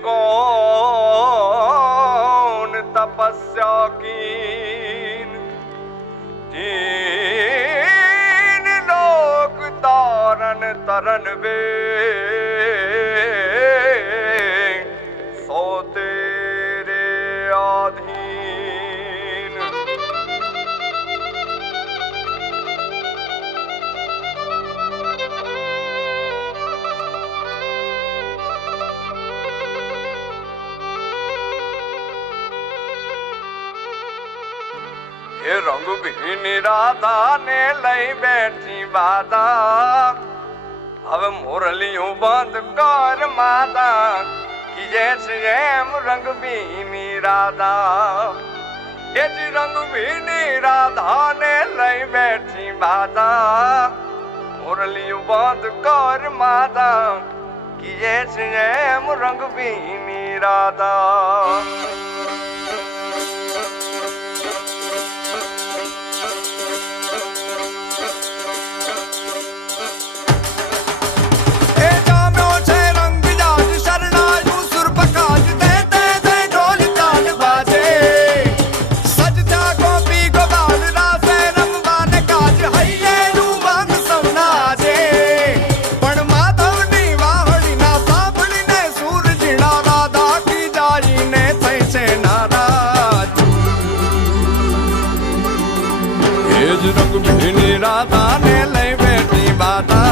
कौन तपस्या कीन, तीन लोक तारन तरन वे, सो तेरे आधीन। रंग भी राधा ने लई बैठी बाधा, अब मुरलियों बंद कर माता कि जैसे रंग भी राधा। ये रंग भी राधा ने लई बैठी बाधा, मुरलियों बंद कर माता कि जैसे रंग भी राधा। रंग भी राधा ने लई बैठी बाधा,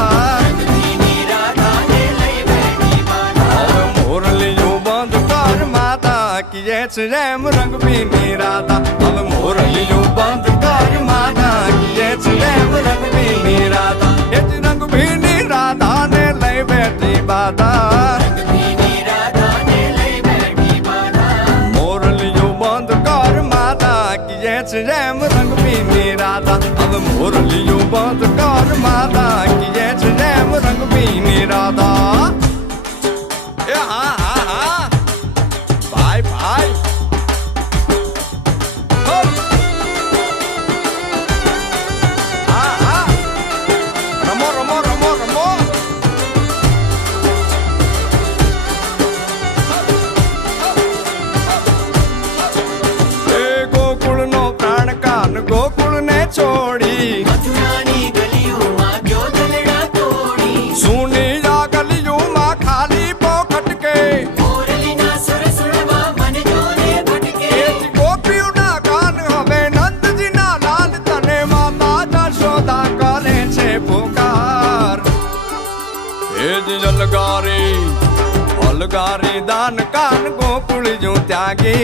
मुरलियों बंद कर माता कि जैसे रंग भी राधा। अब मुरलियों बंद कर माता कि जैसे रंग भी राधा। ये रंग भी राधा ने लई बैठी बाधा, मुरलियों बंद कर माता कि जैसे रंग भी राधा। अब मुरलियों बंद कर माता कि जैसे रंग भी राधा। हाँ हाँ हाँ भाई भाई हाँ हाँ रमो रमो रमो रमो। गोकुल नो प्राण कान गोकुल ने छोड़ी, मथुरानी गलियों मां क्यों दलड़ा तोड़ी। सुनी जा गलियों मां खाली पोखट के, मुरली ना सुर सुरवा मन जोरे भटके। गोपियों ना कान हवे नंद जी ना लाल तने माता जशोदा करे छे पुकार। हे जलगारी अलगारी दान कान गोकुल जो त्यागी,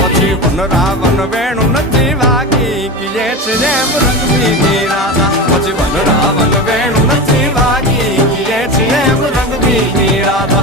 પછી વન રાવણ વેણુ નથી વાગી કે જૈસે રંગ भी राधा। પછી વન રાવણ વેણુ નથી વાગી કે જૈસે રંગ भी राधा।